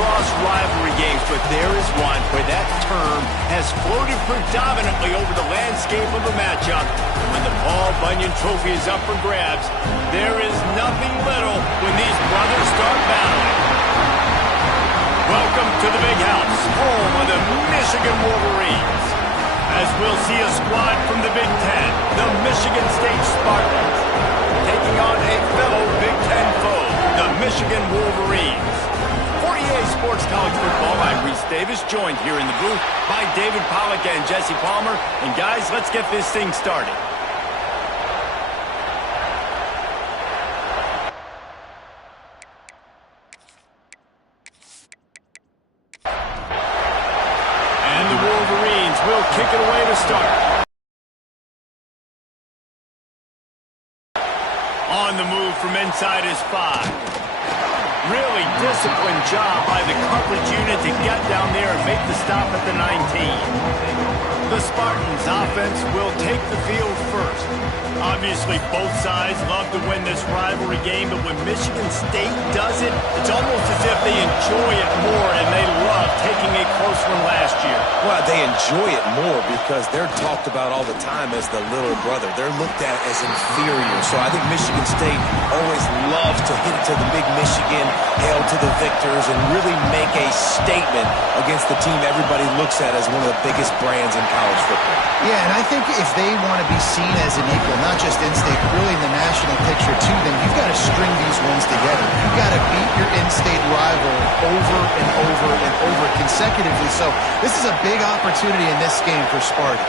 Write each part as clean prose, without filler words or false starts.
across rivalry games, but there is one where that term has floated predominantly over the landscape of a matchup. When the Paul Bunyan Trophy is up for grabs, there is nothing little when these brothers start battling. Welcome to the Big House, home of the Michigan Wolverines. As we'll see a squad from the Big Ten, the Michigan State Spartans, taking on a fellow Big Ten foe, the Michigan Wolverines. For EA Sports College Football, I'm Reese Davis, joined here in the booth by David Pollack and Jesse Palmer. And guys, let's get this thing started. And the Wolverines will kick it away to start. On the move from inside his 5. Really disciplined job by the coverage unit to get down there and make the stop at the 19. The Spartans' offense will take the field first. Obviously, both sides love to win this rivalry game, but when Michigan State does it, it's almost as if they enjoy it more, and they love taking a close one last year. Well, they enjoy it more because they're talked about all the time as the little brother. They're looked at as inferior. So I think Michigan State always loves to hit it to the big Michigan, hail to the victors, and really make a statement against the team everybody looks at as one of the biggest brands in college football. Yeah, and I think if they want to be seen as an equal, not just in-state, but really in the national picture too, then you've got to string these wins together. You've got to beat your in-state rival over and over and over consecutively. So this is a big opportunity in this game for Sparta.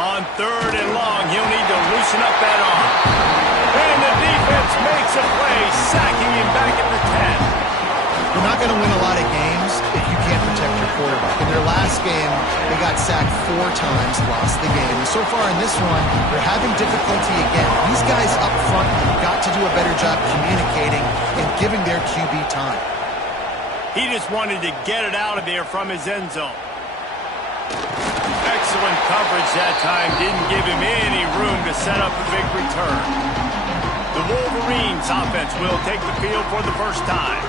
On 3rd and long, he'll need to loosen up that arm. And the defense makes a play, sacking him back at the 10. You're not going to win a lot of games if you can't protect your quarterback. In their last game, they got sacked 4 times, lost the game. And so far in this one, they're having difficulty again. These guys up front have got to do a better job communicating and giving their QB time. He just wanted to get it out of there from his end zone. Excellent coverage that time. Didn't give him any room to set up a big return. The Wolverines offense will take the field for the first time.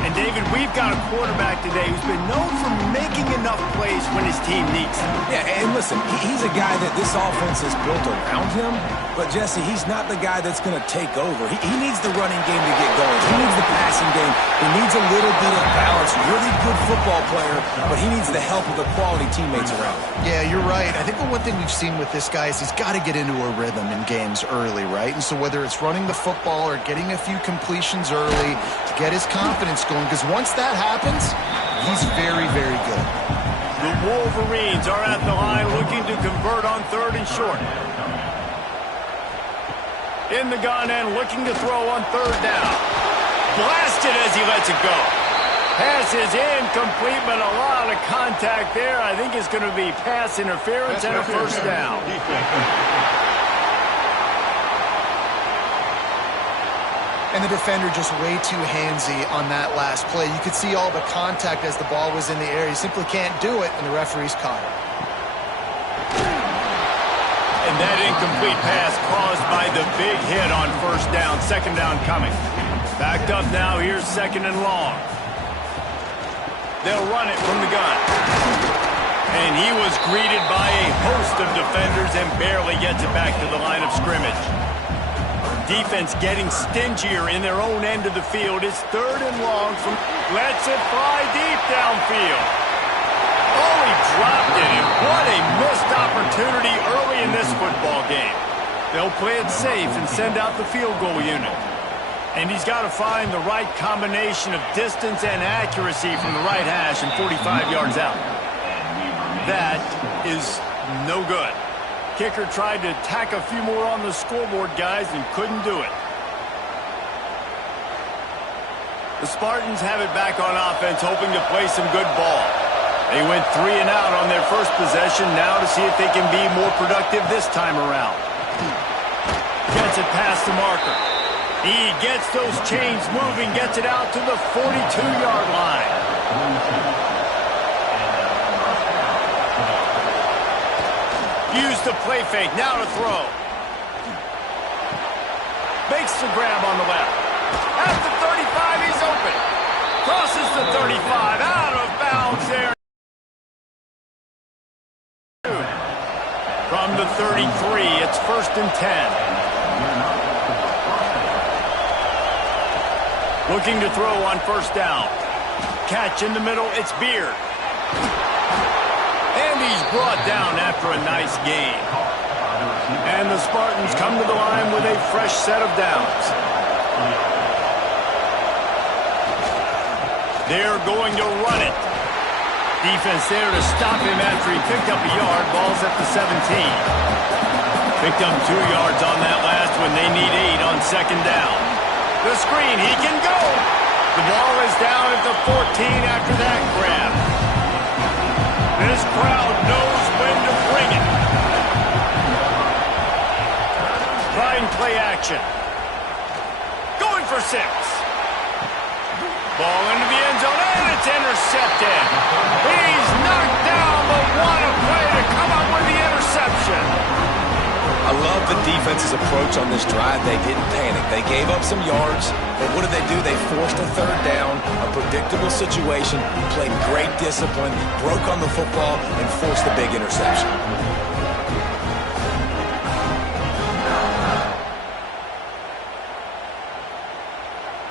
And, David, we've got a quarterback today who's been known for making enough plays when his team needs him. Yeah, and listen, he's a guy that this offense is built around him. But, Jesse, he's not the guy that's going to take over. He needs the running game to get going. He needs the passing game. He needs a little bit of balance. Really good football player, but he needs the help of the quality teammates around him. Yeah, you're right. I think the one thing we've seen with this guy is he's got to get into a rhythm in games early, right? And so whether it's running the football or getting a few completions early to get his confidence going, because once that happens, he's very, very good. The Wolverines are at the line looking to convert on 3rd and short. In the gun and looking to throw on 3rd down. Blasted as he lets it go. Pass is incomplete, but a lot of contact there. I think it's going to be pass interference and a first down. And the defender just way too handsy on that last play. You could see all the contact as the ball was in the air. He simply can't do it, and the referee's caught it. And that incomplete pass caused by the big hit on 1st down. 2nd down coming. Backed up now. Here's 2nd and long. They'll run it from the gun. And he was greeted by a host of defenders and barely gets it back to the line of scrimmage. Defense getting stingier in their own end of the field. It's 3rd and long from lets it fly deep downfield. Oh, he dropped it, and what a missed opportunity early in this football game. They'll play it safe and send out the field goal unit. And he's got to find the right combination of distance and accuracy from the right hash and 45 yards out. That is no good. Kicker tried to tack a few more on the scoreboard, guys, and couldn't do it. The Spartans have it back on offense, hoping to play some good ball. They went 3 and out on their first possession, now to see if they can be more productive this time around. Gets it past the marker. He gets those chains moving, gets it out to the 42-yard line. Used the play fake, now to throw. Makes the grab on the left. At the 35, he's open. Crosses the 30. 33. It's 1st and 10. Looking to throw on 1st down. Catch in the middle. It's Beard. And he's brought down after a nice gain. And the Spartans come to the line with a fresh set of downs. They're going to run it. Defense there to stop him after he picked up a yard. Ball's at the 17. Picked up 2 yards on that last one. They need 8 on 2nd down. The screen, he can go. The ball is down at the 14 after that grab. This crowd knows when to bring it. Trying play action. Going for 6. Ball into the end zone, and it's intercepted. He's knocked down, but what a play to come up with the interception. I love the defense's approach on this drive. They didn't panic. They gave up some yards, but what did they do? They forced a 3rd down, a predictable situation, played great discipline, broke on the football, and forced the big interception.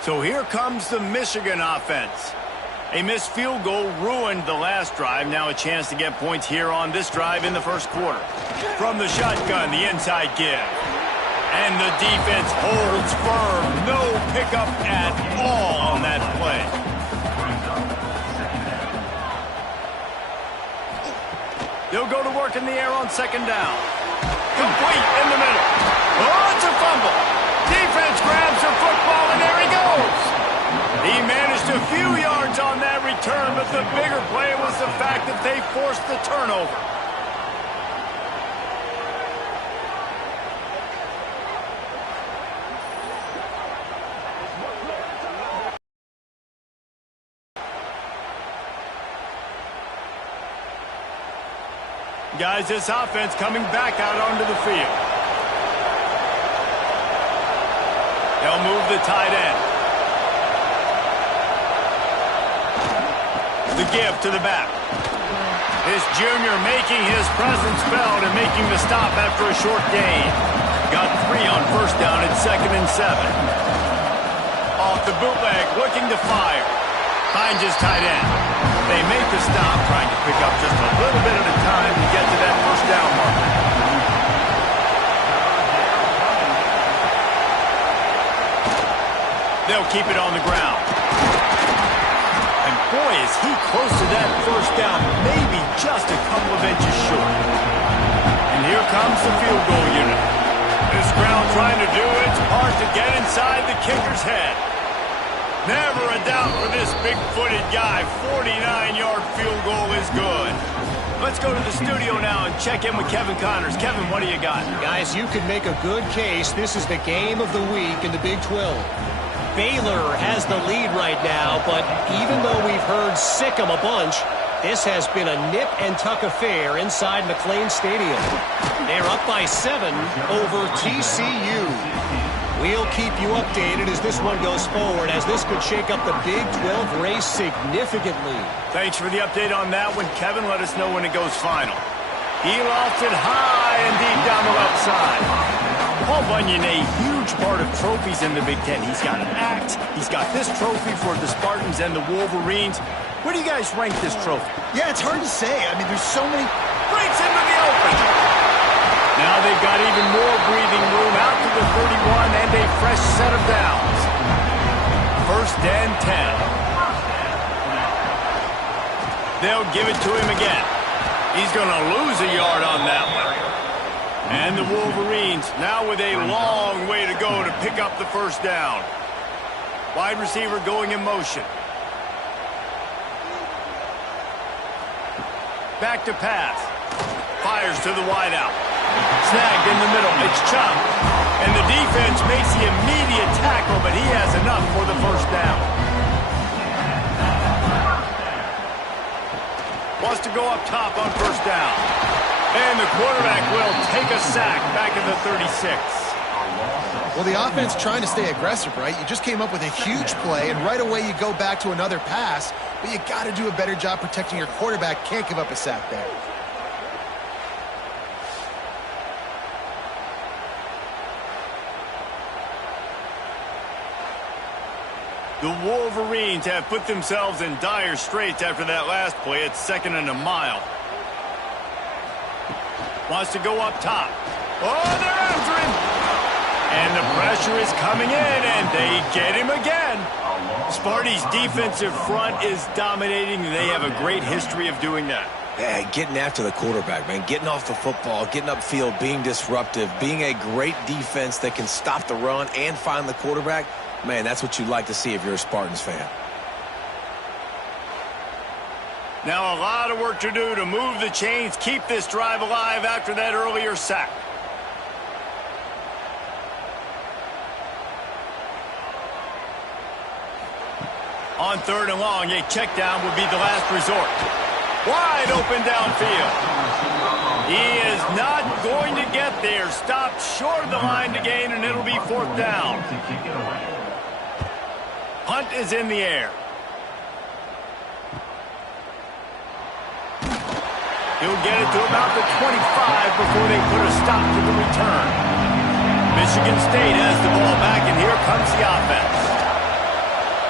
So here comes the Michigan offense. A missed field goal ruined the last drive. Now a chance to get points here on this drive in the 1st quarter. From the shotgun, the inside give. And the defense holds firm. No pickup at all on that play. They'll go to work in the air on 2nd down. Complete in the middle. Oh, it's a fumble. Defense grabs the football, and there he goes. He managed a few yards on that return, but the bigger play was the fact that they forced the turnover. Guys, this offense coming back out onto the field. They'll move the tight end. The give to the back. This junior making his presence felt and making the stop after a short gain. Got 3 on 1st down at 2nd and 7. Off the bootleg, looking to fire. Finds his tight end. They make the stop, trying to pick up just a little bit at a time to get to that 1st down mark. They'll keep it on the ground. And boy, is he close to that 1st down, maybe just a couple of inches short. And here comes the field goal unit. This crowd trying to do its part to get inside the kicker's head. Never a doubt for this big-footed guy. 49-yard field goal is good. Let's go to the studio now and check in with Kevin Connors. Kevin, what do you got? Guys, you could make a good case. This is the game of the week in the Big 12. Baylor has the lead right now, but even though we've heard sick 'em a bunch, this has been a nip-and-tuck affair inside McLean Stadium. They're up by 7 over TCU. We'll keep you updated as this one goes forward, as this could shake up the Big 12 race significantly. Thanks for the update on that one, Kevin. Let us know when it goes final. He lost it high and deep down the left side. Paul Bunyan, a huge part of trophies in the Big Ten. He's got an axe. He's got this trophy for the Spartans and the Wolverines. Where do you guys rank this trophy? Yeah, it's hard to say. I mean, there's so many. Breaks into the open. Now they've got even more breathing room out to the 31 and a fresh set of downs. 1st and 10. They'll give it to him again. He's going to lose a yard on that one. And the Wolverines now with a long way to go to pick up the 1st down. Wide receiver going in motion. Back to pass. Fires to the wideout. Snagged in the middle. It's Chubb. And the defense makes the immediate tackle, but he has enough for the 1st down. Wants to go up top on 1st down. And the quarterback will take a sack back at the 36. Well, the offense trying to stay aggressive, right? You just came up with a huge play, and right away you go back to another pass, but you got to do a better job protecting your quarterback. Can't give up a sack there. The Wolverines have put themselves in dire straits after that last play. It's 2nd and a mile. Wants to go up top. Oh, they're after him. And the pressure is coming in, and they get him again. Sparty's defensive front is dominating. They have a great history of doing that. Yeah, getting after the quarterback, man. Getting off the football, getting upfield, being disruptive, being a great defense that can stop the run and find the quarterback. Man, that's what you'd like to see if you're a Spartans fan. Now a lot of work to do to move the chains, keep this drive alive after that earlier sack. On 3rd and long, a check down would be the last resort. Wide open downfield. He is not going to get there. Stopped short of the line to gain, and it'll be 4th down. Hunt is in the air. He'll get it to about the 25 before they put a stop to the return. Michigan State has the ball back, and here comes the offense.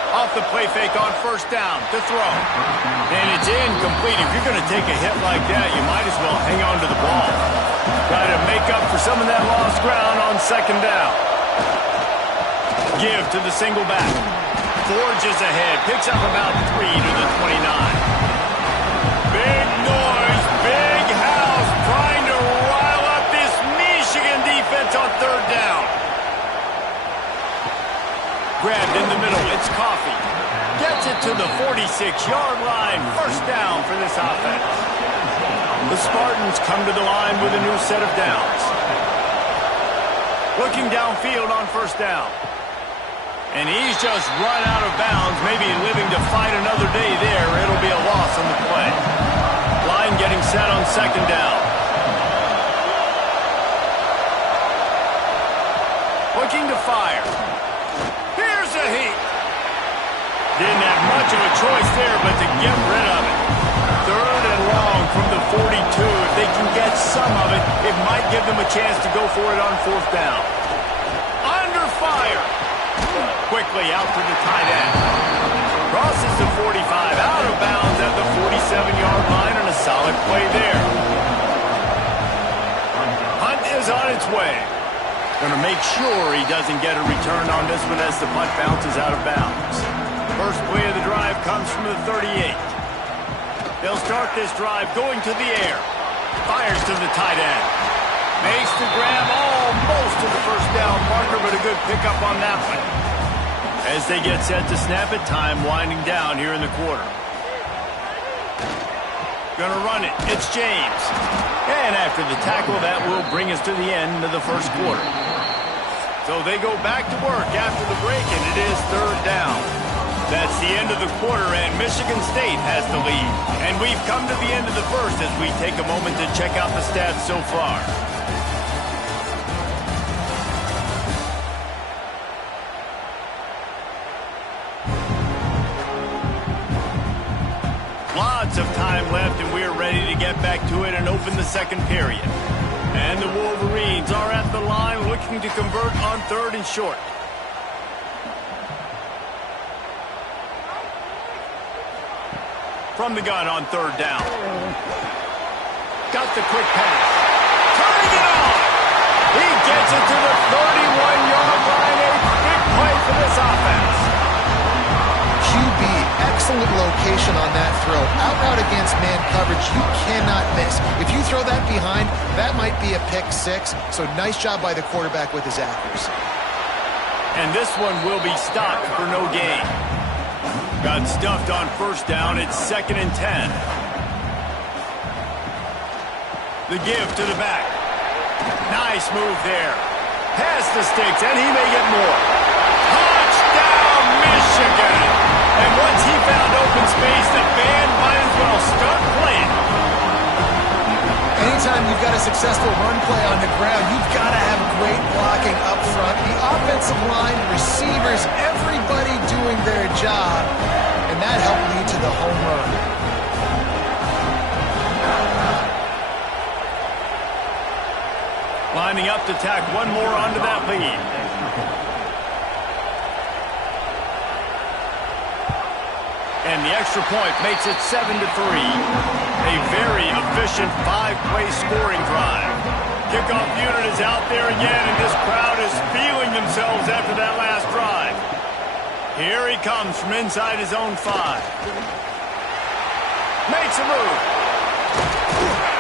Off the play fake on 1st down to throw. And it's incomplete. If you're going to take a hit like that, you might as well hang on to the ball. Try to make up for some of that lost ground on 2nd down. Give to the single back. Forges ahead. Picks up about 3 to the 29. Big noise. Big house. Trying to rile up this Michigan defense on 3rd down. Grabbed in the middle. It's Coffee. Gets it to the 46-yard line. 1st down for this offense. The Spartans come to the line with a new set of downs. Looking downfield on 1st down. And he's just run out of bounds, maybe living to fight another day there. It'll be a loss on the play. Line getting set on 2nd down. Looking to fire. Here's a heat. Didn't have much of a choice there, but to get rid of it. 3rd and long from the 42. If they can get some of it, it might give them a chance to go for it on 4th down. Under fire. Quickly out to the tight end. Crosses the 45, out of bounds at the 47-yard line, and a solid play there. Hunt is on its way. Going to make sure he doesn't get a return on this one as the punt bounces out of bounds. First play of the drive comes from the 38. They'll start this drive going to the air. Fires to the tight end. Makes the grab almost to the 1st down marker, but a good pickup on that one. As they get set to snap it, time winding down here in the quarter. Gonna run it. It's James. And after the tackle, that will bring us to the end of the 1st quarter. So they go back to work after the break, and it is 3rd down. That's the end of the quarter, and Michigan State has the lead. And we've come to the end of the 1st as we take a moment to check out the stats so far. Lots of time left, and we're ready to get back to it and open the 2nd period. And the Wolverines are at the line looking to convert on 3rd and short. From the gun on 3rd down. Got the quick pass. Turning it on. He gets it to the 31-yard line. A big play for this offense. QB, excellent location on that throw. Out route against man coverage, you cannot miss. If you throw that behind, that might be a pick 6. So nice job by the quarterback with his accuracy. And this one will be stopped for no gain. Got stuffed on 1st down. It's 2nd and 10. The give to the back. Nice move there. Pass the sticks, and he may get more. Touchdown, Michigan! And once he found open space, the band might as well start playing. Anytime you've got a successful run play on the ground, you've got to have great blocking up front. The offensive line, receivers, everybody doing their job. And that helped lead to the home run. Lining up to tack one more onto that lead. And the extra point makes it 7-3. A very efficient 5-play scoring drive. Kickoff unit is out there again, and this crowd is feeling themselves after that last drive. Here he comes from inside his own 5. Makes a move.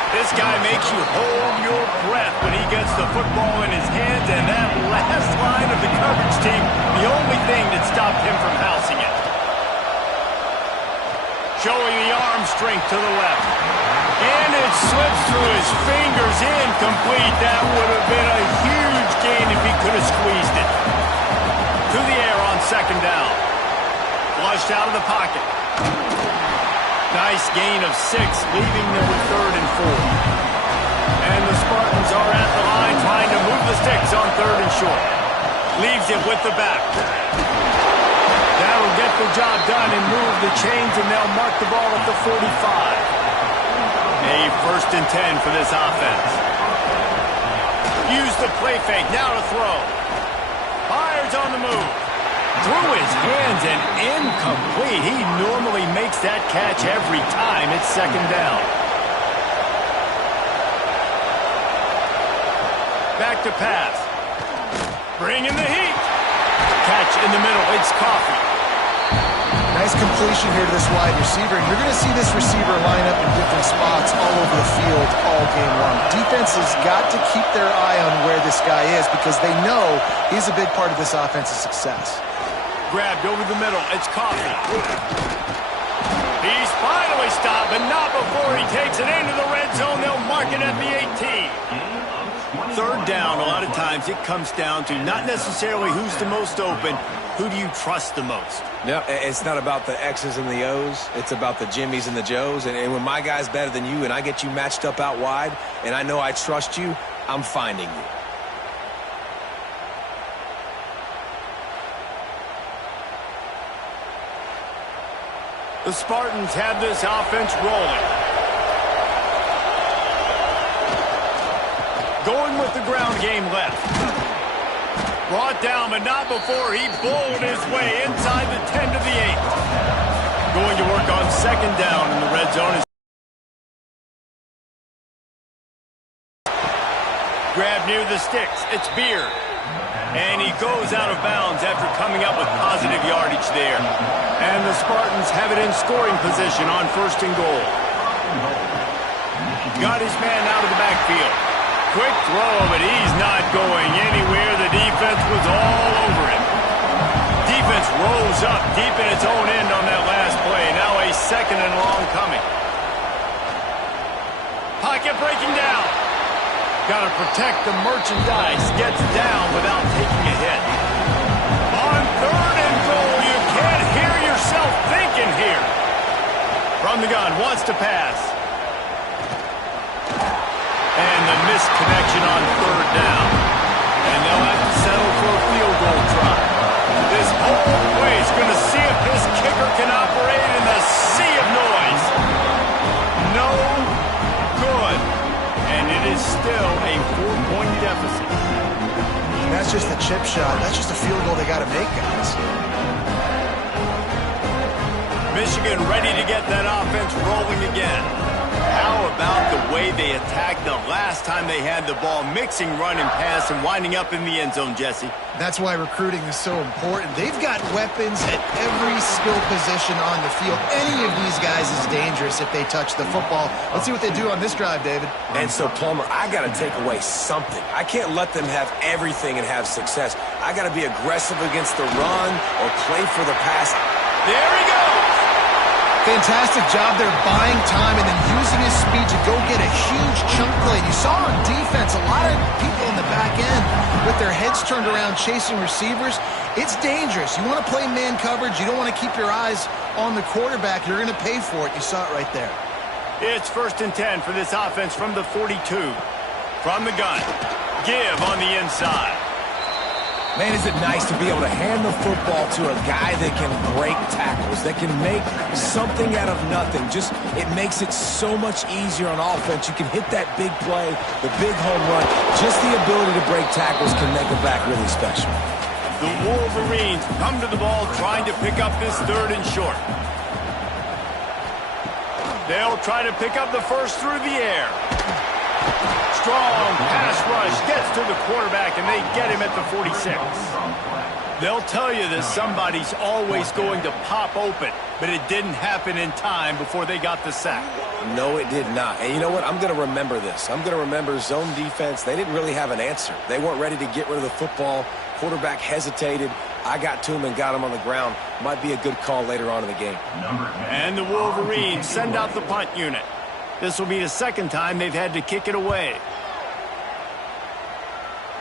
This guy makes you hold your breath when he gets the football in his hands, and that last line of the coverage team, the only thing that stopped him from housing it. Showing the arm strength to the left. And it slips through his fingers, incomplete. That would have been a huge gain if he could have squeezed it. To the air on second down. Flushed out of the pocket. Nice gain of 6, leaving them with 3rd and 4. And the Spartans are at the line trying to move the sticks on 3rd and short. Leaves it with the back. That'll get the job done and move the chains, and they'll mark the ball at the 45. A 1st and 10 for this offense. Use the play fake, now to throw. Fires on the move. Through his hands and incomplete. He normally makes that catch every time. It's 2nd down. Back to pass. Bringing the heat. Catch in the middle. It's Coffee. Nice completion here to this wide receiver, and you're going to see this receiver line up in different spots all over the field all game long. Defense has got to keep their eye on where this guy is because they know he's a big part of this offense's success. Grabbed over the middle. It's Coffee. He's finally stopped, but not before he takes it into the red zone. They'll mark it at the 18. 3rd down, a lot of times it comes down to not necessarily who's the most open, who do you trust the most? No, it's not about the X's and the O's. It's about the Jimmies and the Joes. And when my guy's better than you and I get you matched up out wide and I know I trust you, I'm finding you. The Spartans have this offense rolling. Going with the ground game left. Brought down, but not before he bowled his way inside the 10 to the 8. Going to work on 2nd down in the red zone. Grab near the sticks. It's Beard. And he goes out of bounds after coming up with positive yardage there. And the Spartans have it in scoring position on 1st and goal. Got his man out of the backfield. Quick throw, but he's not going anywhere. The defense was all over him. Defense rose up deep in its own end on that last play. Now a 2nd and long coming. Pocket breaking down. Got to protect the merchandise. Gets down without taking a hit. On 3rd and goal, you can't hear yourself thinking here. From the gun, wants to pass. And the missed connection on 3rd down. And they'll have to settle for a field goal try. This whole play is going to see if this kicker can operate in the sea of noise. No good. And it is still a 4-point deficit. And that's just a chip shot. That's just a field goal they got to make, guys. Michigan ready to get that offense rolling again. How about the way they attacked the last time they had the ball, mixing run and pass and winding up in the end zone, Jesse? That's why recruiting is so important. They've got weapons at every skill position on the field. Any of these guys is dangerous if they touch the football. Let's see what they do on this drive, David. And so, Plummer, I got to take away something. I can't let them have everything and have success. I got to be aggressive against the run or play for the pass. There he goes. Fantastic job there buying time and then using his speed to go get a huge chunk play. You saw on defense a lot of people in the back end with their heads turned around chasing receivers. It's dangerous. You want to play man coverage. You don't want to keep your eyes on the quarterback. You're going to pay for it. You saw it right there. It's 1st and 10 for this offense from the 42. From the gun. Give on the inside. Man, is it nice to be able to hand the football to a guy that can break tackles, that can make something out of nothing. Just, it makes it so much easier on offense. You can hit that big play, the big home run. Just the ability to break tackles can make a back really special. The Wolverines come to the ball trying to pick up this 3rd and short. They'll try to pick up the first through the air. Strong pass rush gets to the quarterback, and they get him at the 46. They'll tell you that somebody's always going to pop open, but it didn't happen in time before they got the sack. No, it did not. And you know what? I'm going to remember this. I'm going to remember zone defense. They didn't really have an answer. They weren't ready to get rid of the football. Quarterback hesitated. I got to him and got him on the ground. Might be a good call later on in the game. And the Wolverines send out the punt unit. This will be the second time they've had to kick it away.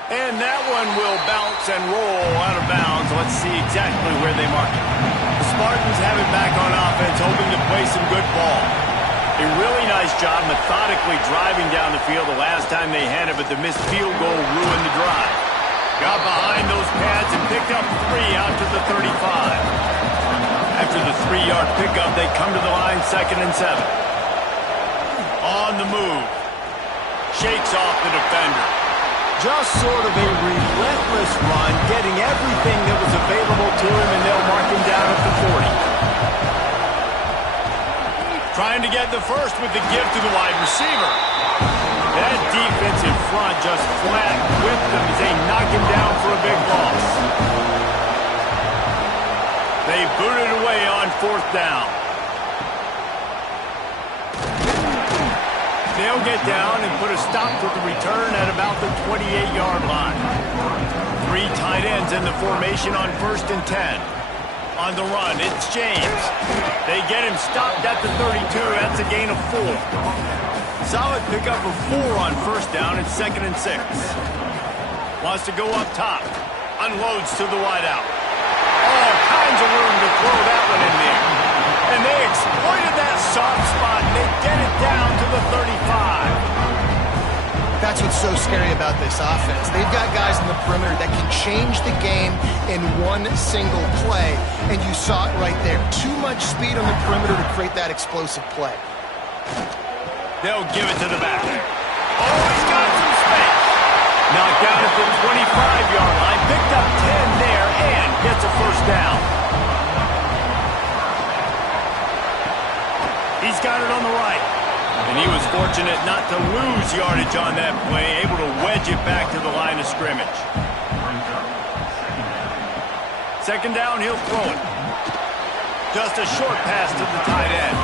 And that one will bounce and roll out of bounds. Let's see exactly where they mark it. The Spartans have it back on offense, hoping to play some good ball. A really nice job methodically driving down the field the last time they had it, but the missed field goal ruined the drive. Got behind those pads and picked up 3 out to the 35. After the 3-yard pickup, they come to the line 2nd and 7. On the move. Shakes off the defender. Just sort of a relentless run, getting everything that was available to him, and they'll mark him down at the 40. Trying to get the first with the give to the wide receiver. That defensive front just flat whipped them as they knock him down for a big loss. They boot it away on 4th down. They'll get down and put a stop to the return at about the 28-yard line. 3 tight ends in the formation on 1st and 10. On the run, it's James. They get him stopped at the 32. That's a gain of 4. Solid pickup of 4 on 1st down and 2nd and 6. Wants to go up top. Unloads to the wideout. All kinds of room to throw that one in there. And they exploited that soft spot, and they get it down to the 35. That's what's so scary about this offense. They've got guys in the perimeter that can change the game in one single play, and you saw it right there. Too much speed on the perimeter to create that explosive play. They'll give it to the back. Oh, he's got some space. Knocked down at the 25-yard line, picked up 10 there, and gets a 1st down. He's got it on the right. And he was fortunate not to lose yardage on that play, able to wedge it back to the line of scrimmage. 2nd down, he'll throw it. Just a short pass to the tight end.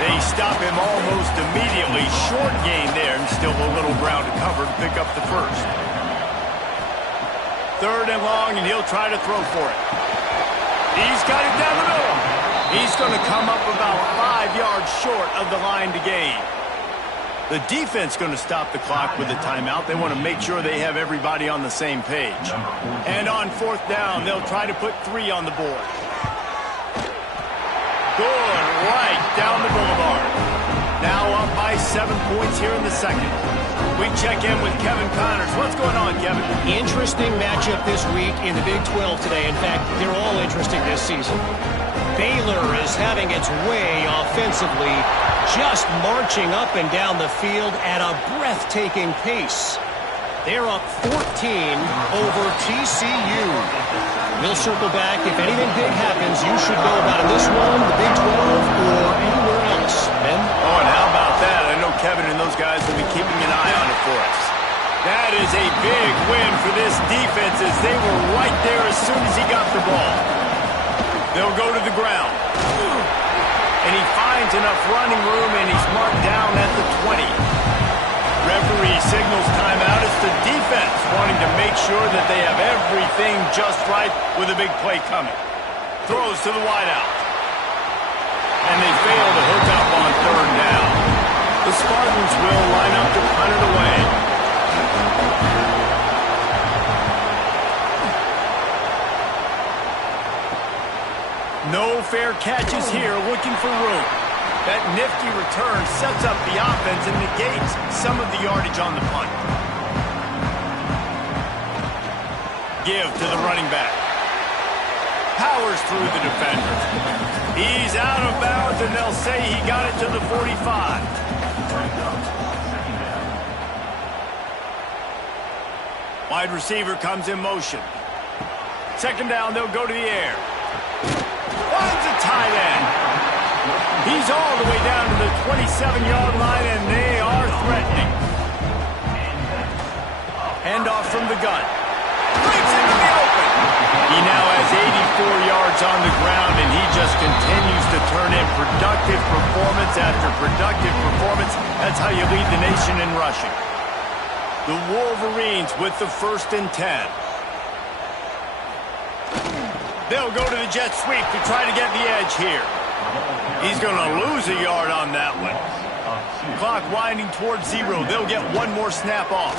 They stop him almost immediately. Short gain there, and still a little ground to cover to pick up the 1st. 3rd and long, and he'll try to throw for it. He's got it down the middle. He's going to come up about 5 yards short of the line to gain. The defense going to stop the clock with a timeout. They want to make sure they have everybody on the same page. And on 4th down, they'll try to put 3 on the board. Good, right down the boulevard. Now up by 7 points here in the 2nd. We check in with Kevin Connors. What's going on, Kevin? Interesting matchup this week in the Big 12 today. In fact, they're all interesting this season. Baylor is having its way offensively, just marching up and down the field at a breathtaking pace. They're up 14 over TCU. We'll circle back. If anything big happens, you should know about in this one, the Big 12, or anywhere else. Ben? Oh, and how about that? I know Kevin and those guys will be keeping an eye on it for us. That is a big win for this defense as they were right there as soon as he got the ball. They'll go to the ground. And he finds enough running room, and he's marked down at the 20. Referee signals timeout. It's the defense wanting to make sure that they have everything just right with a big play coming. Throws to the wideout. And they fail to hook up on 3rd down. The Spartans will line up to punt it away. No fair catches here, looking for room. That nifty return sets up the offense and negates some of the yardage on the punt. Give to the running back. Powers through the defender. He's out of bounds, and they'll say he got it to the 45. Wide receiver comes in motion. 2nd down, they'll go to the air. Finds a tight end. He's all the way down to the 27-yard line, and they are threatening. Handoff from the gun. Breaks into the open. He now has 84 yards on the ground, and he just continues to turn in productive performance after productive performance. That's how you lead the nation in rushing. The Wolverines with the 1st and 10. They'll go to the jet sweep to try to get the edge here. He's going to lose a yard on that one. Clock winding towards 0. They'll get one more snap off.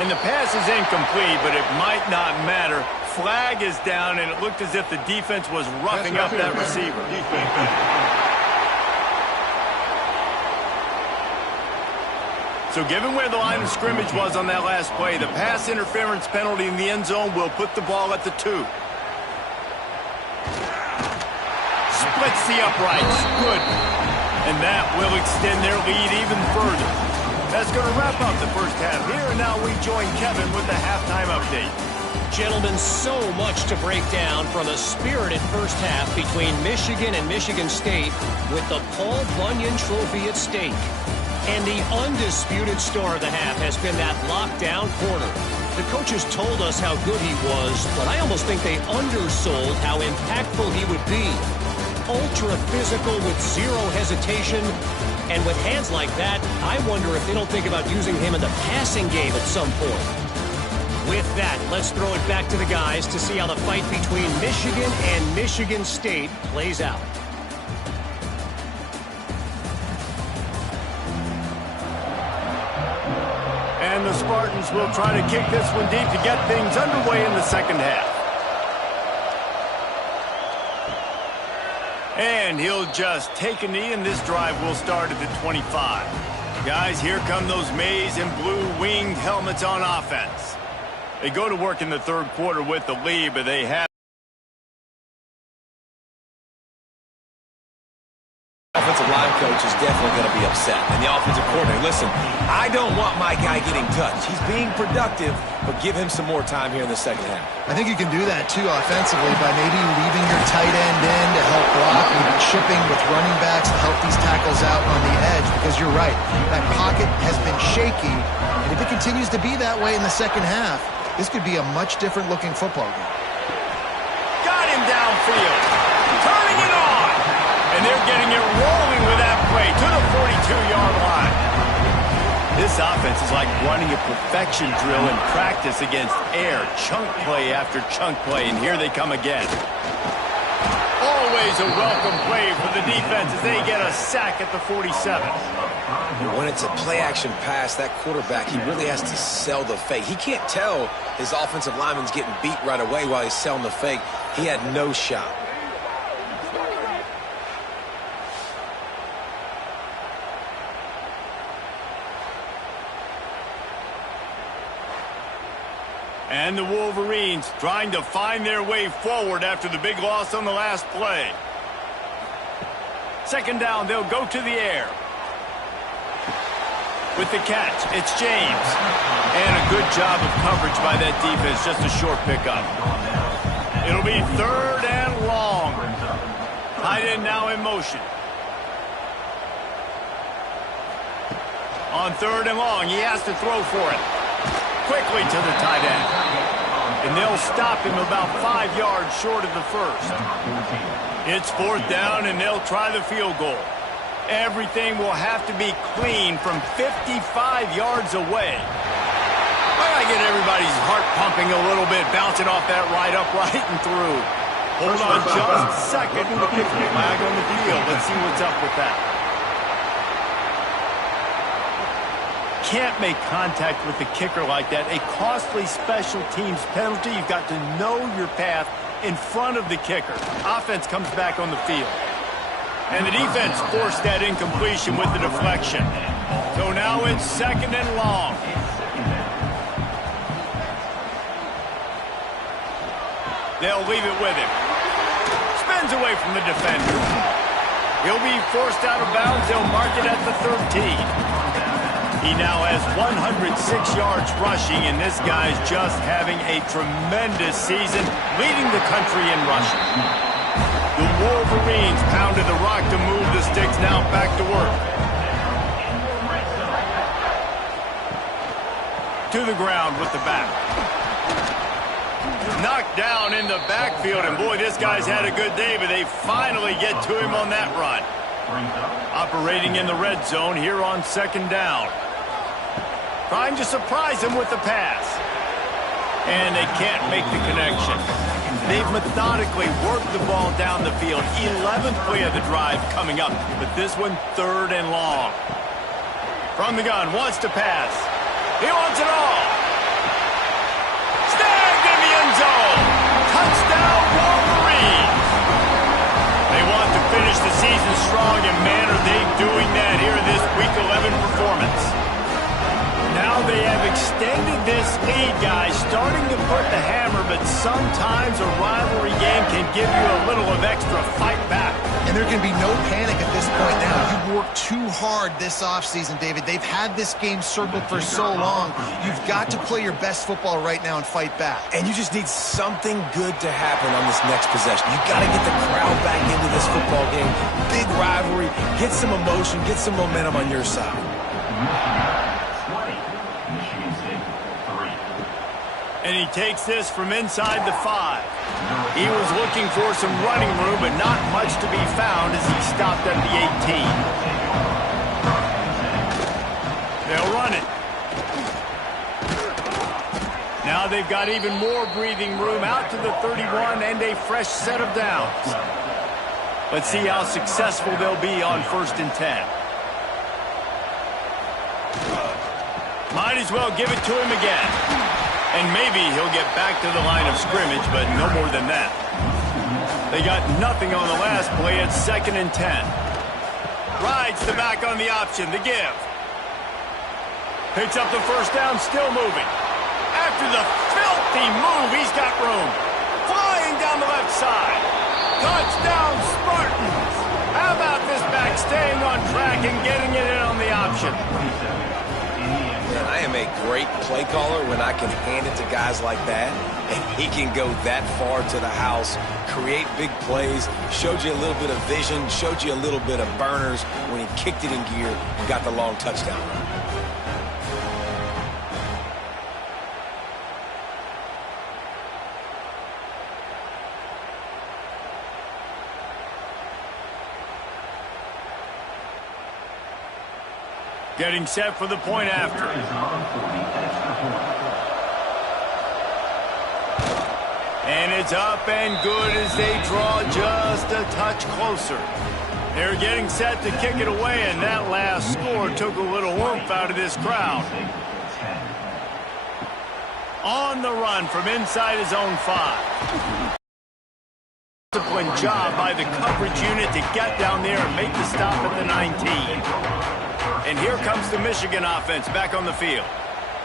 And the pass is incomplete, but it might not matter. Flag is down, and it looked as if the defense was roughing up that receiver. So given where the line of scrimmage was on that last play, the pass interference penalty in the end zone will put the ball at the 2. Splits the uprights. Good. And that will extend their lead even further. That's going to wrap up the first half here, and now we join Kevin with the halftime update. Gentlemen, so much to break down from a spirited first half between Michigan and Michigan State with the Paul Bunyan Trophy at stake. And the undisputed star of the half has been that lockdown corner. The coaches told us how good he was, but I almost think they undersold how impactful he would be. Ultra physical with zero hesitation. And with hands like that, I wonder if they don't think about using him in the passing game at some point. With that, let's throw it back to the guys to see how the fight between Michigan and Michigan State plays out. And the Spartans will try to kick this one deep to get things underway in the second half. And he'll just take a knee, and this drive will start at the 25. Guys, here come those maize and blue winged helmets on offense. They go to work in the third quarter with the lead, but they have Offensive line coach is definitely going to be upset. And the offensive coordinator, listen, I don't want my guy getting touched. He's being productive, but give him some more time here in the second half. I think you can do that, too, offensively, by maybe leaving your tight end in to help block, maybe chipping with running backs to help these tackles out on the edge, because you're right. That pocket has been shaky, and if it continues to be that way in the second half, this could be a much different-looking football game. got him downfield. Turning it on. And they're getting it rolling with that play to the 42-yard line. This offense is like running a perfection drill in practice against air. Chunk play after chunk play, and here they come again. Always a welcome play for the defense as they get a sack at the 47. When it's a play-action pass, that quarterback, he really has to sell the fake. He can't tell his offensive lineman's getting beat right away while he's selling the fake. He had no shot. And the Wolverines trying to find their way forward after the big loss on the last play. Second down, they'll go to the air. With the catch, it's James. And a good job of coverage by that defense, just a short pickup. It'll be third and long. Tight end now in motion. On third and long, he has to throw for it. Quickly to the tight end. And they'll stop him about 5 yards short of the first. It's fourth down, and they'll try the field goal. Everything will have to be clean from 55 yards away. I gotta get everybody's heart pumping a little bit, bouncing off that right upright and through. Hold on just a second. Flag on the field. Let's see what's up with that. Can't make contact with the kicker like that. A costly special teams penalty. You've got to know your path in front of the kicker. Offense comes back on the field. And the defense forced that incompletion with the deflection. So now it's second and long. They'll leave it with him. Spins away from the defender. He'll be forced out of bounds. They'll mark it at the 13. He now has 106 yards rushing, and this guy's just having a tremendous season, leading the country in rushing. The Wolverines Wolverines pounded the rock to move the sticks. Now back to work. To the ground with the back. Knocked down in the backfield, and boy, this guy's had a good day, but they finally get to him on that run. Operating in the red zone here on second down. Trying to surprise him with the pass. And they can't make the connection. They've methodically worked the ball down the field. 11th play of the drive coming up, but this one 3rd and long. From the gun, wants to pass. He wants it all. Snagged in the end zone. Touchdown, Wolverines. They want to finish the season strong, and man, are they doing that here in this Week 11 performance. Now they have extended this lead, guys, starting to put the hammer, but sometimes a rivalry game can give you a little of extra fight back. And there can be no panic at this point now. You've worked too hard this offseason, David. They've had this game circled for so long. You've got to play your best football right now and fight back. And you just need something good to happen on this next possession. You got to get the crowd back into this football game. Big rivalry. Get some emotion. Get some momentum on your side. And he takes this from inside the 5. He was looking for some running room, but not much to be found as he stopped at the 18. They'll run it. Now they've got even more breathing room out to the 31 and a fresh set of downs. Let's see how successful they'll be on 1st and 10. Might as well give it to him again. And maybe he'll get back to the line of scrimmage, but no more than that. They got nothing on the last play at 2nd and 10. Rides the back on the option, the give. Picks up the first down, still moving. After the filthy move, he's got room. Flying down the left side. Touchdown, Spartans. How about this back staying on track and getting it in on the option? I am a great play caller when I can hand it to guys like that, and he can go that far to the house, create big plays, showed you a little bit of vision, showed you a little bit of burners when he kicked it in gear and got the long touchdown run. Getting set for the point after. And it's up and good as they draw just a touch closer. They're getting set to kick it away, and that last score took a little oomph out of this crowd. On the run from inside his own 5. Disciplined job by the coverage unit to get down there and make the stop at the 19. And here comes the Michigan offense back on the field.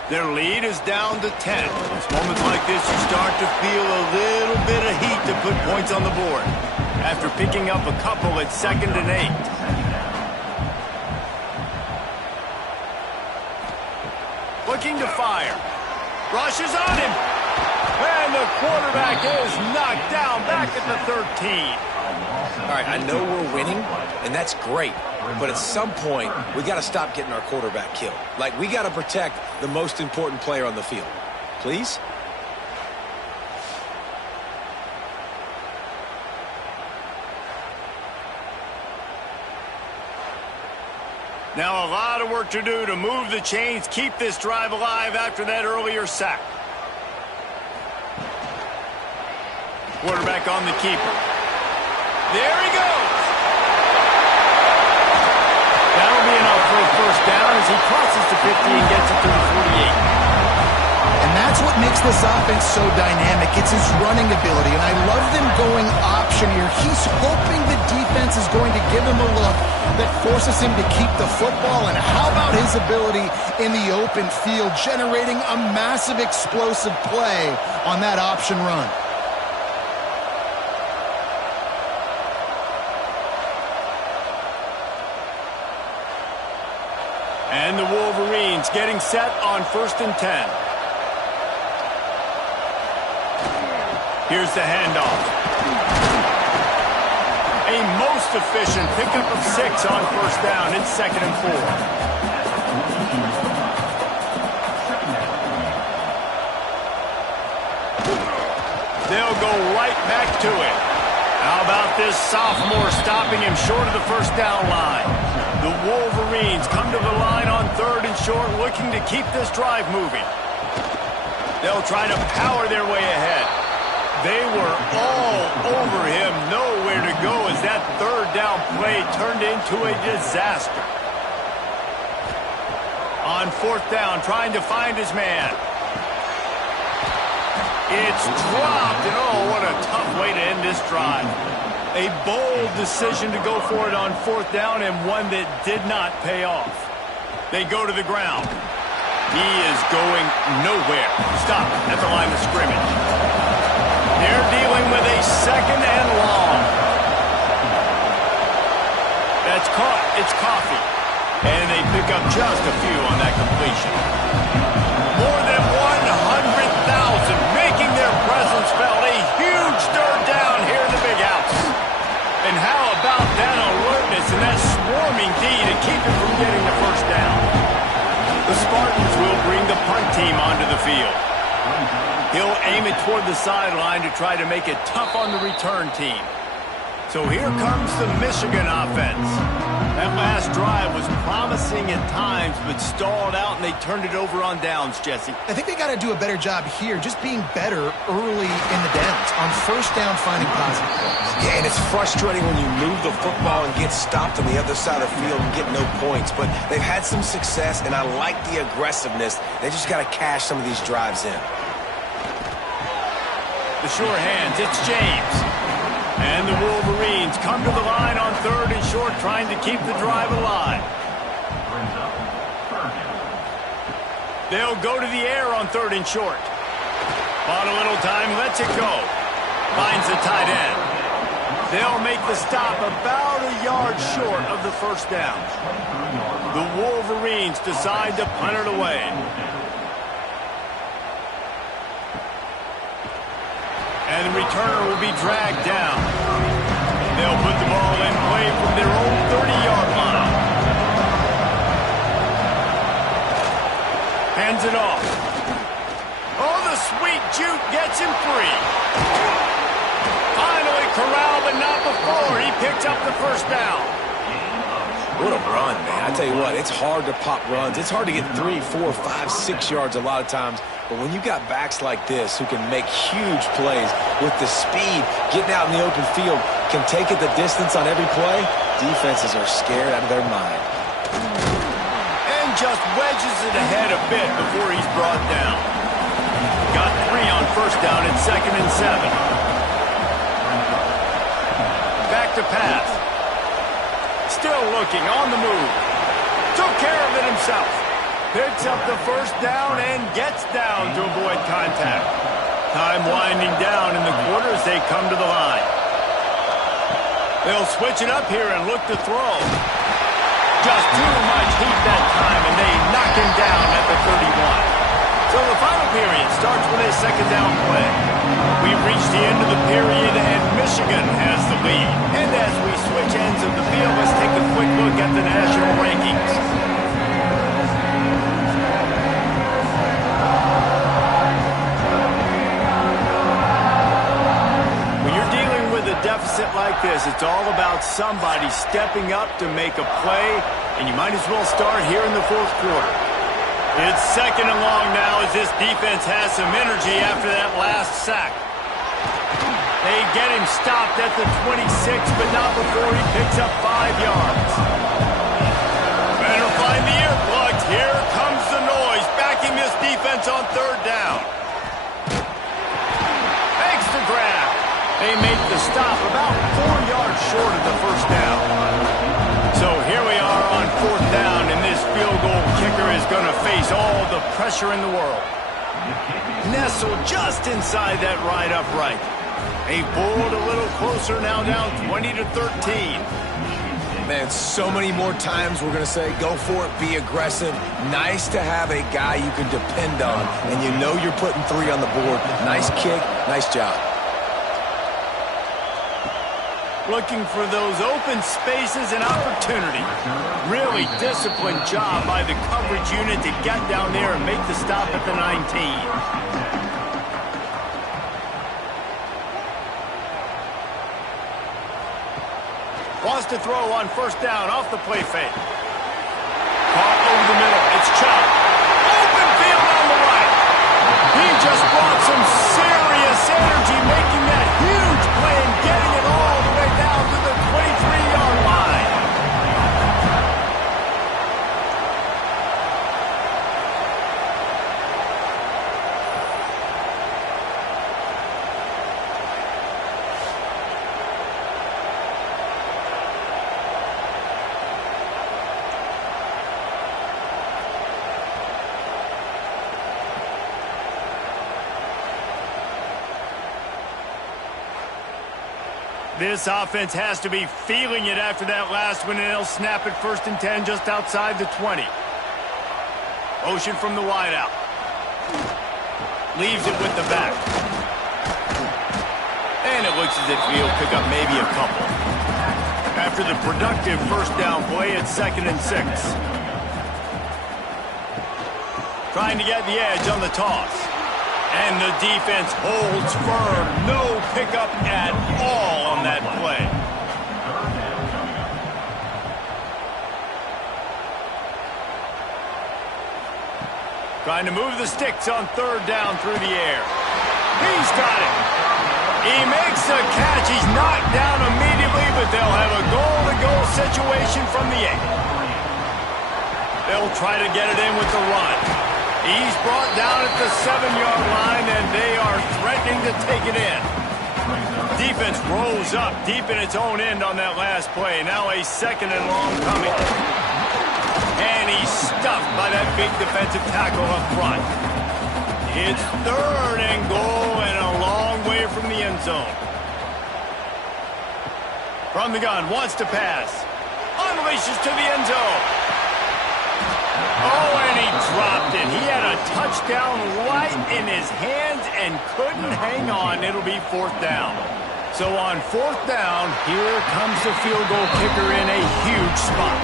Their lead is down to 10. It's moments like this you start to feel a little bit of heat to put points on the board. After picking up a couple at 2nd and 8. Looking to fire. Rushes on him. And the quarterback is knocked down back at the 13. All right, I know we're winning, and that's great. But at some point, we got to stop getting our quarterback killed. Like, we got to protect the most important player on the field. Please? Now a lot of work to do to move the chains, keep this drive alive after that earlier sack. Quarterback on the keeper. There he goes. That'll be enough for a first down as he crosses the 50 and gets it to the 48. And that's what makes this offense so dynamic. It's his running ability, and I love them going option here. He's hoping the defense is going to give him a look that forces him to keep the football. And how about his ability in the open field, generating a massive explosive play on that option run? And the Wolverines getting set on 1st and 10. Here's the handoff. A efficient. Pickup of 6 on first down. It's 2nd and 4. They'll go right back to it. How about this sophomore stopping him short of the first down line? The Wolverines come to the line on 3rd and short, looking to keep this drive moving. They'll try to power their way ahead. They were all over him, nowhere to go as that 3rd down play turned into a disaster. On 4th down, trying to find his man. It's dropped, and oh, what a tough way to end this drive. A bold decision to go for it on 4th down, and one that did not pay off. They go to the ground. He is going nowhere. Stop at the line of scrimmage. They're dealing with a 2nd and long. That's caught. It's Coffee. And they pick up just a few on that completion. More than 100,000 making their presence felt. A huge 3rd down here in the big house. And how about that alertness and that swarming D to keep him from getting the first down? The Spartans will bring the punt team onto the field. He'll aim it toward the sideline to try to make it tough on the return team. So here comes the Michigan offense. That last drive was promising at times, but stalled out, and they turned it over on downs, Jesse. I think they got to do a better job here, just being better early in the downs. On first down, finding positive plays. Yeah, and it's frustrating when you move the football and get stopped on the other side of the field and get no points. But they've had some success, and I like the aggressiveness. They just got to cash some of these drives in. The sure hands, it's James. And the Wolverines come to the line on 3rd and short, trying to keep the drive alive. They'll go to the air on 3rd and short. Bought a little time, lets it go. Finds the tight end. They'll make the stop about a yard short of the first down. The Wolverines decide to punt it away. And the returner will be dragged down. They'll put the ball in play from their own 30-yard line. Hands it off. Oh, the sweet juke gets him free. Finally corralled, but not before. He picks up the first down. What a run, man. I tell you what, it's hard to pop runs. It's hard to get 3, 4, 5, 6 yards a lot of times. But when you got backs like this who can make huge plays with the speed, getting out in the open field, can take it the distance on every play, defenses are scared out of their mind. And just wedges it ahead a bit before he's brought down. Got 3 on first down at 2nd and 7. Back to pass. Still looking, on the move. Took care of it himself. Picks up the first down and gets down to avoid contact. Time winding down in the quarter as they come to the line. They'll switch it up here and look to throw. Just too much heat that time, and they knock him down at the 31. So the final period starts with a 2nd down play. We've reached the end of the period, and Michigan has the lead. And as we switch ends of the field, let's take a quick look at the national rankings. Deficit like this, it's all about somebody stepping up to make a play, and you might as well start here in the 4th quarter. It's 2nd and long now as this defense has some energy after that last sack. They get him stopped at the 26, but not before he picks up 5 yards. Better find the earplugs. Here comes the noise, backing this defense on 3rd down. Makes the grab. They make the stop about 4 yards short of the first down. So here we are on 4th down, and this field goal kicker is going to face all the pressure in the world. Nestled just inside that right upright. They pulled a little closer, now down 20-13. Man, so many more times we're going to say, go for it, be aggressive. Nice to have a guy you can depend on, and you know you're putting 3 on the board. Nice kick, nice job. Looking for those open spaces and opportunity. Really disciplined job by the coverage unit to get down there and make the stop at the 19. Wants to throw on first down off the play fake. Caught over the middle. It's Chubb. Open field on the right. He just brought some serious energy making that huge play and getting it all the way down to the 23-yard line. This offense has to be feeling it after that last one, and they'll snap it 1st and 10 just outside the 20. Motion from the wideout. Leaves it with the back. And it looks as if he'll pick up maybe a couple. After the productive first down play, it's 2nd and 6. Trying to get the edge on the toss. And the defense holds firm. No pickup at all on that play. Trying to move the sticks on 3rd down through the air. He's got it. He makes a catch. He's knocked down immediately, but they'll have a goal-to-goal situation from the 8. They'll try to get it in with the run. He's brought down at the 7-yard line, and they are threatening to take it in. Defense rolls up deep in its own end on that last play. Now a 2nd and long coming. And he's stuffed by that big defensive tackle up front. It's 3rd and goal and a long way from the end zone. From the gun, wants to pass. Unleashes to the end zone. Oh, and he dropped it. He had a touchdown right in his hands and couldn't hang on. It'll be 4th down. So on 4th down, here comes the field goal kicker in a huge spot.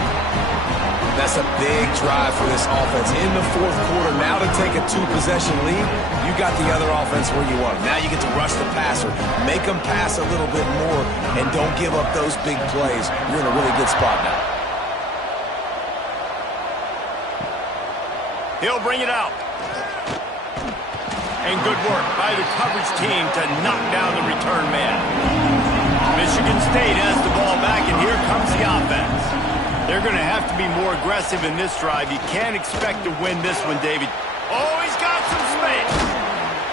That's a big drive for this offense in the 4th quarter. Now to take a 2-possession lead, you got the other offense where you want them. Now you get to rush the passer, make them pass a little bit more, and don't give up those big plays. You're in a really good spot now. He'll bring it out. And good work by the coverage team to knock down the return man. Michigan State has the ball back, and here comes the offense. They're going to have to be more aggressive in this drive. You can't expect to win this one, David. Oh, he's got some space.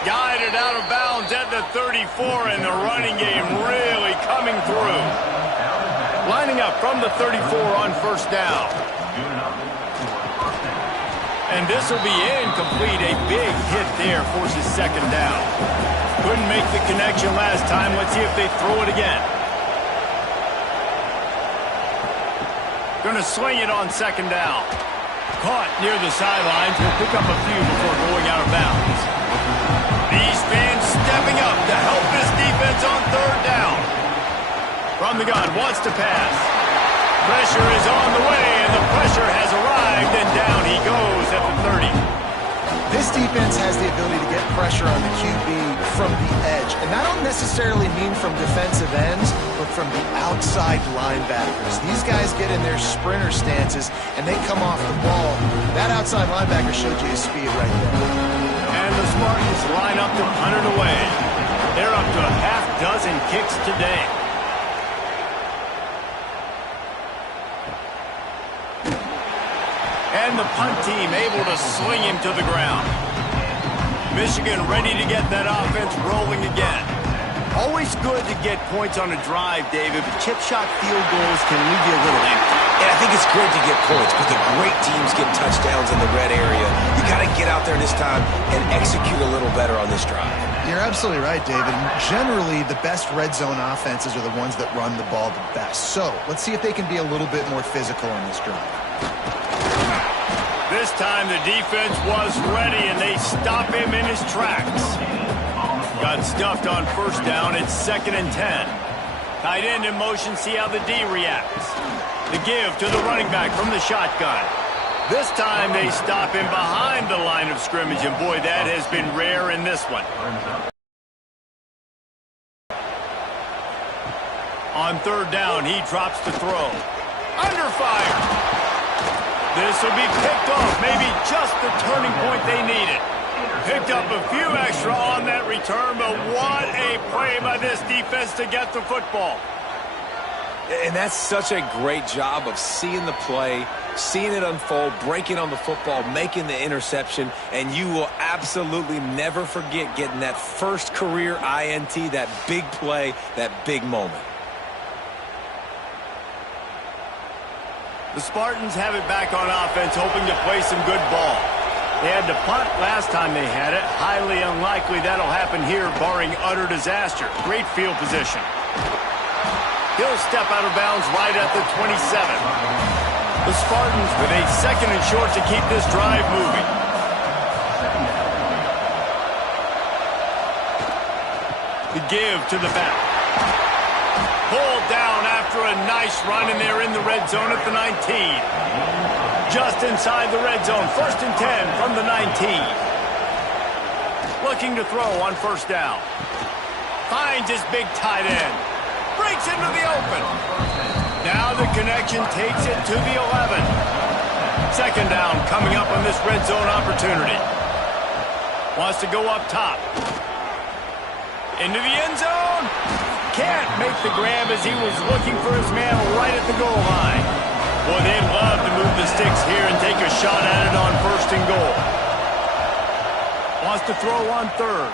Guided out of bounds at the 34, and the running game really coming through. Lining up from the 34 on 1st down. And this will be incomplete. A big hit there forces 2nd down. Couldn't make the connection last time. Let's see if they throw it again. Going to swing it on 2nd down. Caught near the sidelines. Will pick up a few before going out of bounds. These fans stepping up to help this defense on 3rd down. From the gun, wants to pass. Pressure is on the way, and the pressure has arrived, and down he goes at the 30. This defense has the ability to get pressure on the QB from the edge. And that don't necessarily mean from defensive ends, but from the outside linebackers. These guys get in their sprinter stances, and they come off the ball. That outside linebacker showed you his speed right there. And the Spartans line up to punt it away. They're up to a half-dozen kicks today. And the punt team able to sling him to the ground. Michigan ready to get that offense rolling again. Always good to get points on a drive, David, but chip shot field goals can leave you a little empty. And I think it's great to get points, but the great teams get touchdowns in the red area. You got to get out there this time and execute a little better on this drive. You're absolutely right, David. Generally, the best red zone offenses are the ones that run the ball the best. So let's see if they can be a little bit more physical on this drive. This time the defense was ready, and they stop him in his tracks. Got stuffed on 1st down. It's 2nd and 10. Tight end in motion, see how the D reacts. The give to the running back from the shotgun. This time they stop him behind the line of scrimmage, and boy, that has been rare in this one. On third down, he drops to throw. Under fire. This will be picked off, maybe just the turning point they needed. Picked up a few extra on that return, but what a play by this defense to get the football. And that's such a great job of seeing the play, seeing it unfold, breaking on the football, making the interception, and you will absolutely never forget getting that first career INT, that big play, that big moment. The Spartans have it back on offense, hoping to play some good ball. They had to punt last time they had it. Highly unlikely that'll happen here, barring utter disaster. Great field position. He'll step out of bounds right at the 27. The Spartans with a second and short to keep this drive moving. The give to the back. Pulled down after a nice run, and they're in the red zone at the 19. Just inside the red zone, 1st and 10 from the 19. Looking to throw on first down. Finds his big tight end. Breaks into the open. Now the connection takes it to the 11. Second down coming up on this red zone opportunity. Wants to go up top. Into the end zone. Can't make the grab as he was looking for his man right at the goal line. Boy, they'd love to move the sticks here and take a shot at it on 1st and goal. Wants to throw on third.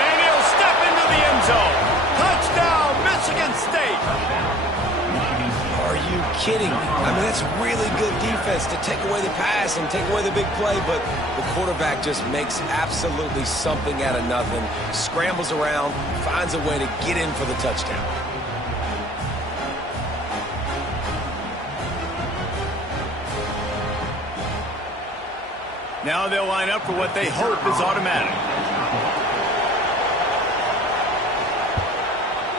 And he'll step into the end zone. Touchdown, Michigan State. Are you kidding me? I mean, that's really good defense to take away the pass and take away the big play, but the quarterback just makes absolutely something out of nothing, scrambles around, finds a way to get in for the touchdown. Now they'll line up for what they hope is automatic.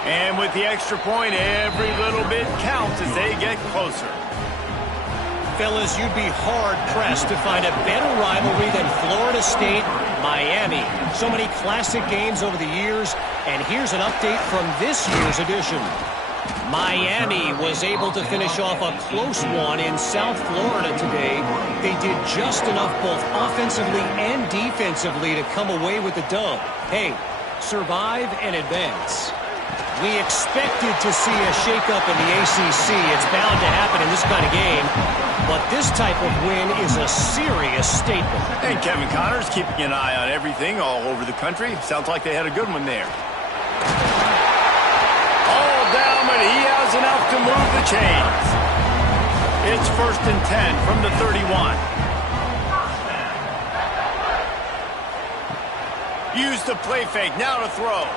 And with the extra point, every little bit counts as they get closer. Fellas, you'd be hard-pressed to find a better rivalry than Florida State-Miami. So many classic games over the years, and here's an update from this year's edition. Miami was able to finish off a close one in South Florida today. They did just enough both offensively and defensively to come away with the dub. Hey, survive and advance. We expected to see a shakeup in the ACC. It's bound to happen in this kind of game. But this type of win is a serious statement. And Kevin Connors keeping an eye on everything all over the country. Sounds like they had a good one there. All down, but he has enough to move the chains. It's 1st and 10 from the 31. Use the play fake, now to throw.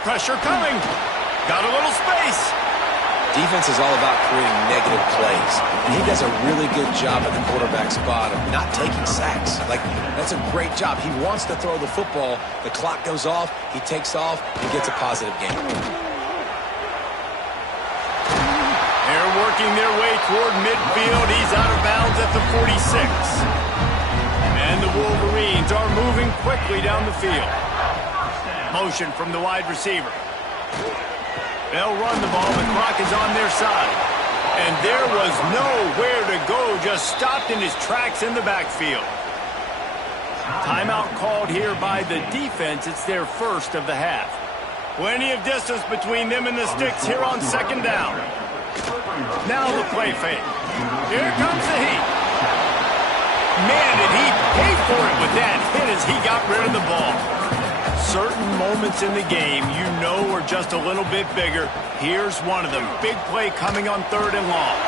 Pressure coming. Got a little space. Defense is all about creating negative plays, and he does a really good job at the quarterback spot of not taking sacks. Like, that's a great job. He wants to throw the football. The clock goes off. He takes off and gets a positive gain. They're working their way toward midfield. He's out of bounds at the 46. And the Wolverines are moving quickly down the field. Motion from the wide receiver. They'll run the ball. The clock is on their side. And there was nowhere to go. Just stopped in his tracks in the backfield. Timeout called here by the defense. It's their first of the half. Plenty of distance between them and the sticks here on 2nd down. Now the play fake. Here comes the heat. Man, did he pay for it with that hit as he got rid of the ball. Certain moments in the game you know are just a little bit bigger. Here's one of them. Big play coming on 3rd and long.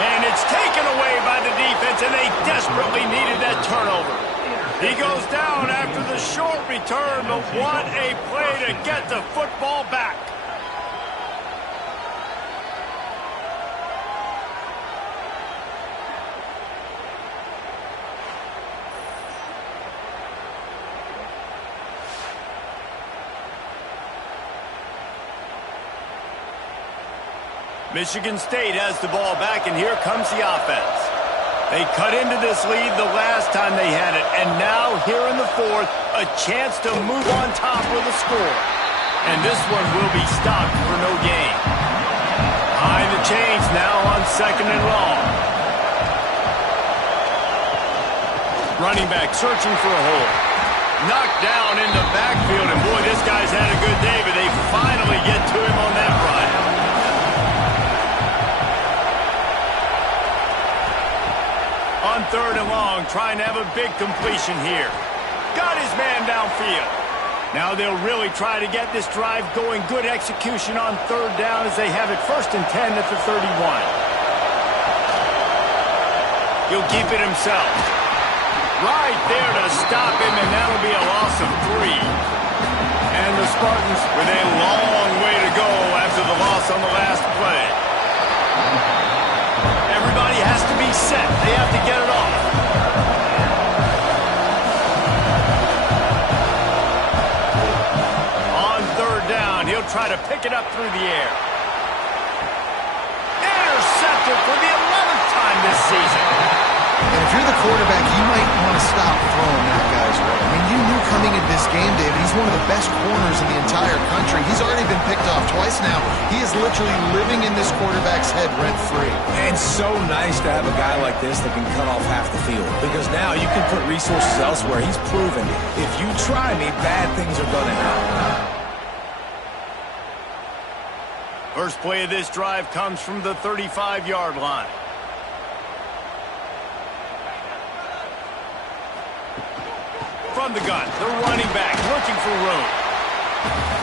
And it's taken away by the defense, and they desperately needed that turnover. He goes down after the short return, but what a play to get the football back. Michigan State has the ball back, and here comes the offense. They cut into this lead the last time they had it, and now here in the fourth, a chance to move on top with a score. And this one will be stopped for no gain. Behind the chains now on 2nd and long. Running back searching for a hole. Knocked down in the backfield, and boy, this guy's had a good day, but they finally get to him on that run. On 3rd and long, trying to have a big completion here. Got his man downfield. Now they'll really try to get this drive going. Good execution on 3rd down as they have it 1st and 10 at the 31. He'll keep it himself. Right there to stop him, and that'll be a loss of 3. And the Spartans with a long way to go after the loss on the last play. Everybody has to be set. They have to get it off. On 3rd down, he'll try to pick it up through the air. Intercepted for the 11th time this season. And if you're the quarterback, you might want to stop throwing that guy's way. I mean, you knew coming into this game, David, he's one of the best corners in the entire country. He's already been picked off twice now. He is literally living in this quarterback's head rent-free. And so nice to have a guy like this that can cut off half the field. Because now you can put resources elsewhere. He's proven, if you try me, bad things are going to happen. First play of this drive comes from the 35-yard line. From the gun, the running back looking for room.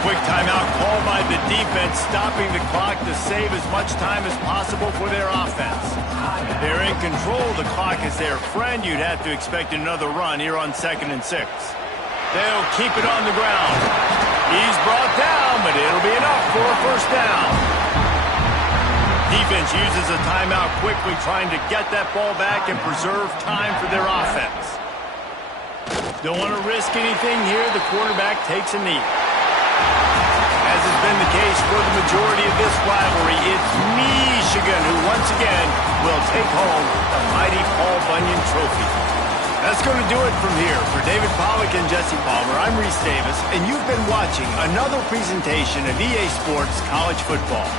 Quick timeout called by the defense, stopping the clock to save as much time as possible for their offense. They're in control. The clock is their friend. You'd have to expect another run here on 2nd and 6. They'll keep it on the ground. He's brought down, but it'll be enough for a 1st down. Defense uses a timeout quickly, trying to get that ball back and preserve time for their offense. Don't want to risk anything here. The quarterback takes a knee. As has been the case for the majority of this rivalry, it's Michigan who once again will take home the mighty Paul Bunyan Trophy. That's going to do it from here. For David Pollack and Jesse Palmer, I'm Reese Davis, and you've been watching another presentation of EA Sports College Football.